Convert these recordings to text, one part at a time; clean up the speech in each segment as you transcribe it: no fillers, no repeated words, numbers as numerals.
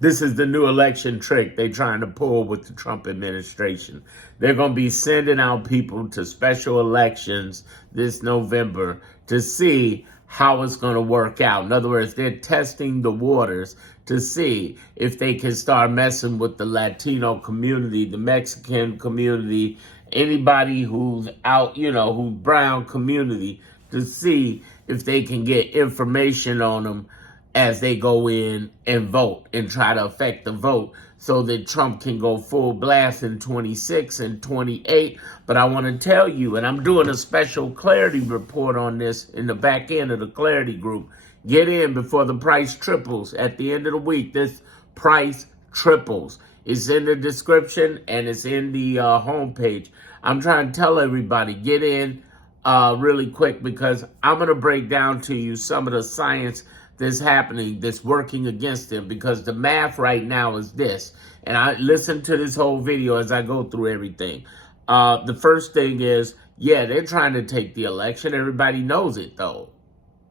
This is the new election trick they're trying to pull with the Trump administration. They're going to be sending out people to special elections this November to see how it's going to work out. In other words, they're testing the waters to see if they can start messing with the Latino community, the Mexican community, anybody who's out, who's brown community, to see if they can get information on them as they go in and vote and try to affect the vote so that Trump can go full blast in 26 and 28. But I want to tell you, and I'm doing a special clarity report on this in the back end of the clarity group. Get in before the price triples. At the end of the week, this price triples. It's in the description and it's in the homepage. I'm trying to tell everybody, get in really quick, because I'm going to break down to you some of the science that's happening, that's working against them, because the math right now is this. And I listen to this whole video as I go through everything. The first thing is, yeah, they're trying to take the election. Everybody knows it, though.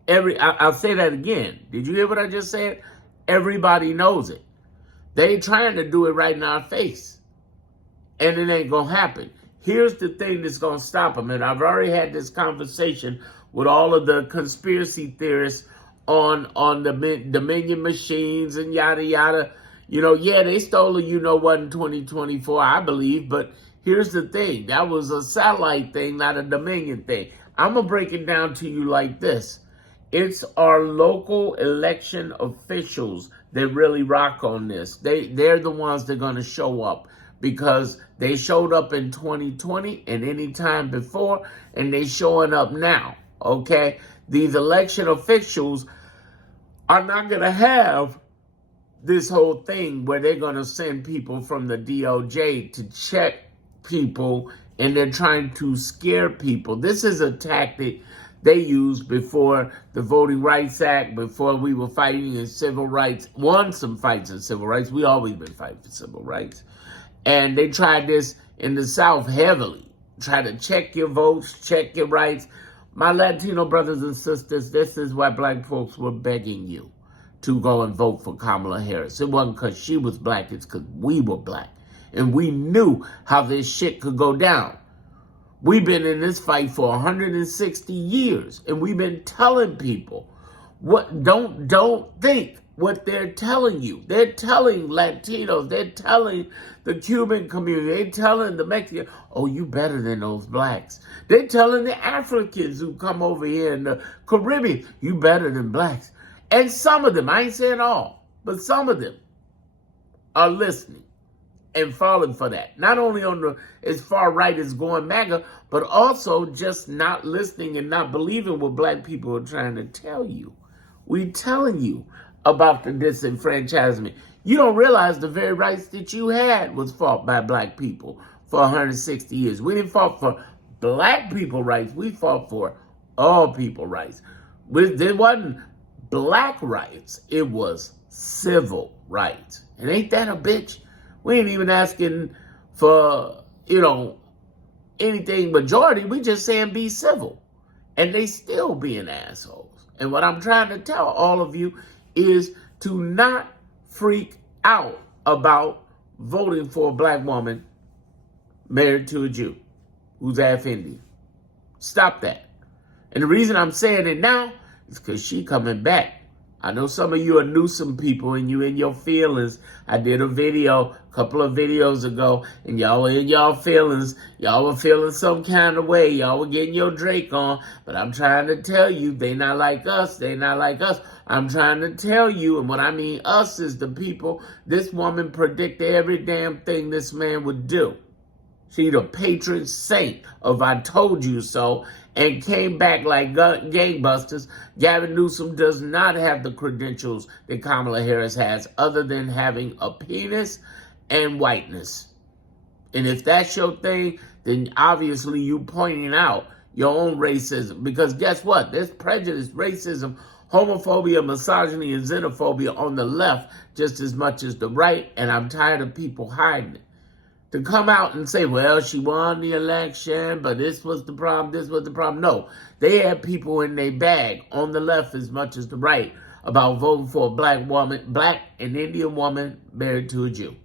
I'll say that again. Did you hear what I just said? Everybody knows it. They trying to do it right in our face. And it ain't going to happen. Here's the thing that's going to stop them. And I've already had this conversation with all of the conspiracy theorists on the Dominion machines and yada, yada. Yeah, they stole a you-know-what in 2024, I believe. But here's the thing. That was a satellite thing, not a Dominion thing. I'm going to break it down to you like this. It's our local election officials that really rock on this. They're the ones that are going to show up, because they showed up in 2020 and any time before, and they showing up now, okay? These election officials are not going to have this whole thing where they're going to send people from the DOJ to check people, and they're trying to scare people. This is a tactic they used before the Voting Rights Act, before we were fighting in civil rights, won some fights in civil rights. We always been fighting for civil rights. And they tried this in the South heavily. Try to check your votes, check your rights. My Latino brothers and sisters, this is why black folks were begging you to go and vote for Kamala Harris. It wasn't because she was black, it's because we were black. And we knew how this shit could go down. We've been in this fight for 160 years, and we've been telling people, don't think what they're telling you. They're telling Latinos, they're telling the Cuban community, they're telling the Mexican, oh, you better than those blacks. They're telling the Africans who come over here in the Caribbean, you better than blacks. And some of them, I ain't saying all, but some of them are listening and falling for that. Not only on the as far right as going MAGA, but also just not listening and not believing what black people are trying to tell you. We telling you about the disenfranchisement. You don't realize the very rights that you had was fought by black people for 160 years. We didn't fight for black people rights. We fought for all people rights. There wasn't black rights. It was civil rights. And ain't that a bitch? We ain't even asking for, anything majority. We just saying be civil. And they still being assholes. And what I'm trying to tell all of you is to not freak out about voting for a black woman married to a Jew who's half Indian. Stop that. And the reason I'm saying it now is because she coming back. I know some of you are Newsom people and you in your feelings. I did a video a couple of videos ago, and y'all were in y'all feelings. Y'all were feeling some kind of way. Y'all were getting your Drake on. But I'm trying to tell you, they not like us. They not like us. I'm trying to tell you, and what I mean us is the people. This woman predicted every damn thing this man would do. She the patron saint of I told you so, and came back like gangbusters. Gavin Newsom does not have the credentials that Kamala Harris has, other than having a penis and whiteness. And if that's your thing, then obviously you pointing out your own racism. Because guess what? There's prejudice, racism, homophobia, misogyny, and xenophobia on the left just as much as the right, and I'm tired of people hiding it. To come out and say, well, she won the election, but this was the problem, this was the problem. No, they had people in their bag on the left as much as the right about voting for a black and Indian woman married to a Jew.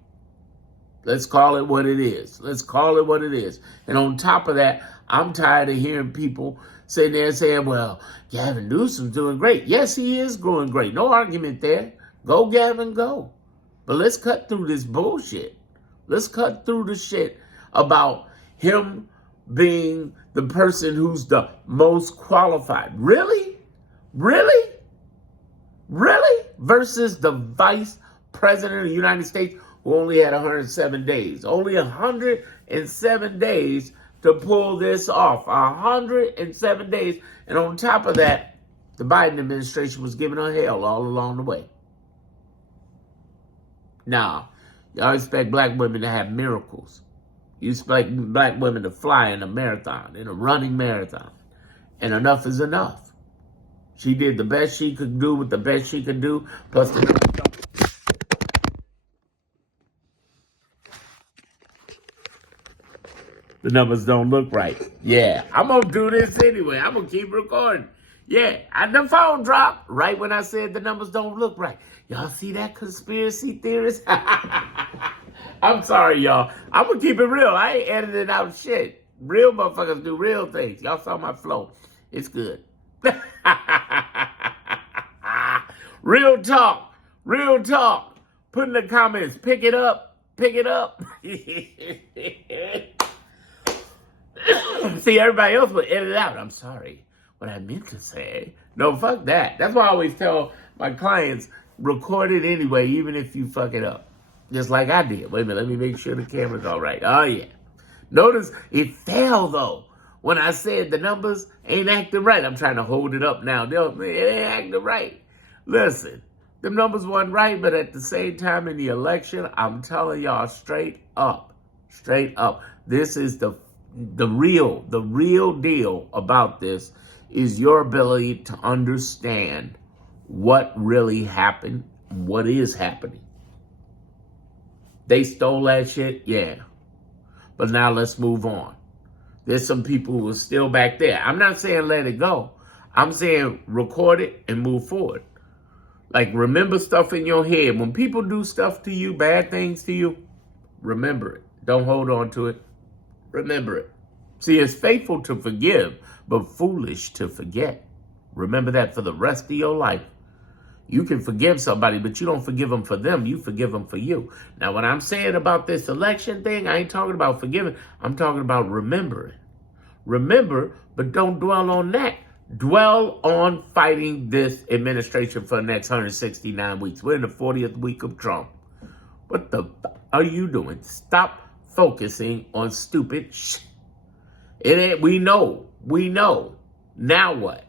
Let's call it what it is. Let's call it what it is. And on top of that, I'm tired of hearing people sitting there saying, well, Gavin Newsom's doing great. Yes, he is doing great. No argument there. Go, Gavin, go. But let's cut through this bullshit. Let's cut through the shit about him being the person who's the most qualified. Really? Really? Really? Versus the vice president of the United States who only had 107 days. Only 107 days to pull this off. 107 days. And on top of that, the Biden administration was giving her hell all along the way. Now, y'all expect black women to have miracles. You expect black women to fly in a marathon, in a running marathon. And enough is enough. She did the best she could do with the best she could do, plus the numbers don't look right. Yeah, I'm going to do this anyway. I'm going to keep recording. Yeah, and the phone dropped right when I said the numbers don't look right. Y'all see that, conspiracy theorist? I'm sorry, y'all. I'm going to keep it real. I ain't editing out shit. Real motherfuckers do real things. Y'all saw my flow. It's good. Real talk. Real talk. Put in the comments. Pick it up. Pick it up. See, everybody else would edit it out. I'm sorry. What I meant to say. No, fuck that. That's why I always tell my clients, record it anyway, even if you fuck it up. Just like I did. Wait a minute, let me make sure the camera's all right. Oh, yeah. Notice it fell, though. When I said the numbers ain't acting right, I'm trying to hold it up now. It ain't acting right. Listen, the numbers wasn't right, but at the same time in the election, I'm telling y'all straight up, this is the real deal about this is your ability to understand what really happened, what is happening. They stole that shit, yeah. But now let's move on. There's some people who are still back there. I'm not saying let it go. I'm saying record it and move forward. Like, remember stuff in your head. When people do stuff to you, bad things to you, remember it. Don't hold on to it. Remember it. See, it's faithful to forgive, but foolish to forget. Remember that for the rest of your life. You can forgive somebody, but you don't forgive them for them. You forgive them for you. Now, what I'm saying about this election thing, I ain't talking about forgiving. I'm talking about remembering. Remember, but don't dwell on that. Dwell on fighting this administration for the next 169 weeks. We're in the 40th week of Trump. What the are you doing? Stop focusing on stupid shit. It ain't, we know. Now what?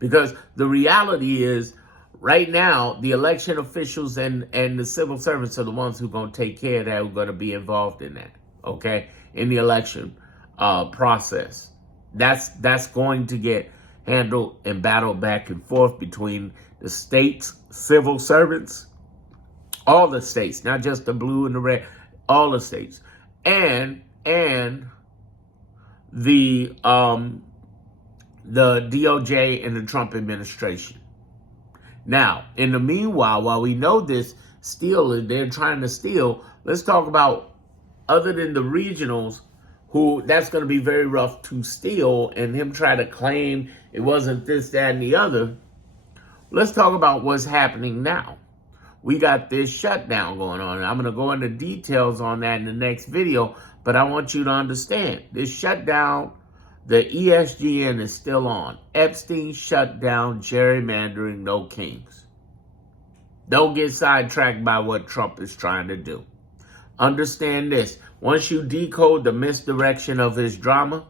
Because the reality is, right now, the election officials and the civil servants are the ones who are going to take care of that, who are going to be involved in that, okay? In the election process. That's going to get handled and battled back and forth between the states, civil servants, all the states, not just the blue and the red, all the states, and the DOJ and the Trump administration. Now, in the meanwhile, while we know this they're trying to steal, let's talk about, other than the regionals, who that's going to be very rough to steal, and him try to claim it wasn't this, that, and the other. Let's talk about what's happening now. We got this shutdown going on. And I'm going to go into details on that in the next video, but I want you to understand this shutdown, the ESGN is still on. Epstein shut down gerrymandering, no kings. Don't get sidetracked by what Trump is trying to do. Understand this. Once you decode the misdirection of his drama,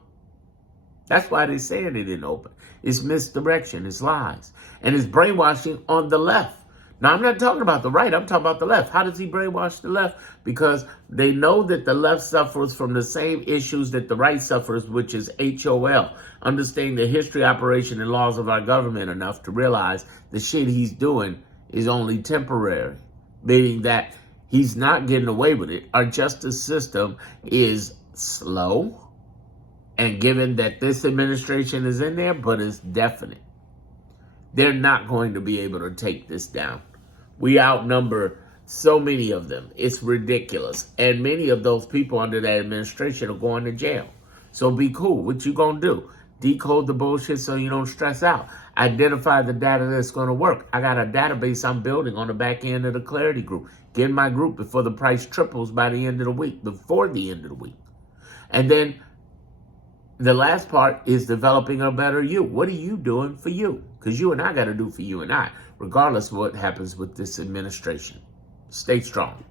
that's why they're saying it in open. It's misdirection, it's lies, and it's brainwashing on the left. Now, I'm not talking about the right. I'm talking about the left. How does he brainwash the left? Because they know that the left suffers from the same issues that the right suffers, which is HOL. Understanding the history, operation, and laws of our government enough to realize the shit he's doing is only temporary. Meaning that he's not getting away with it. Our justice system is slow. And given that this administration is in there, but it's definite. They're not going to be able to take this down. We outnumber so many of them. It's ridiculous. And many of those people under that administration are going to jail. So be cool. What you gonna do? Decode the bullshit so you don't stress out. Identify the data that's going to work. I got a database I'm building on the back end of the Clarity Group. Get in my group before the price triples by the end of the week, before the end of the week. And then the last part is developing a better you. What are you doing for you? Because you and I got to do for you and I, regardless of what happens with this administration. Stay strong.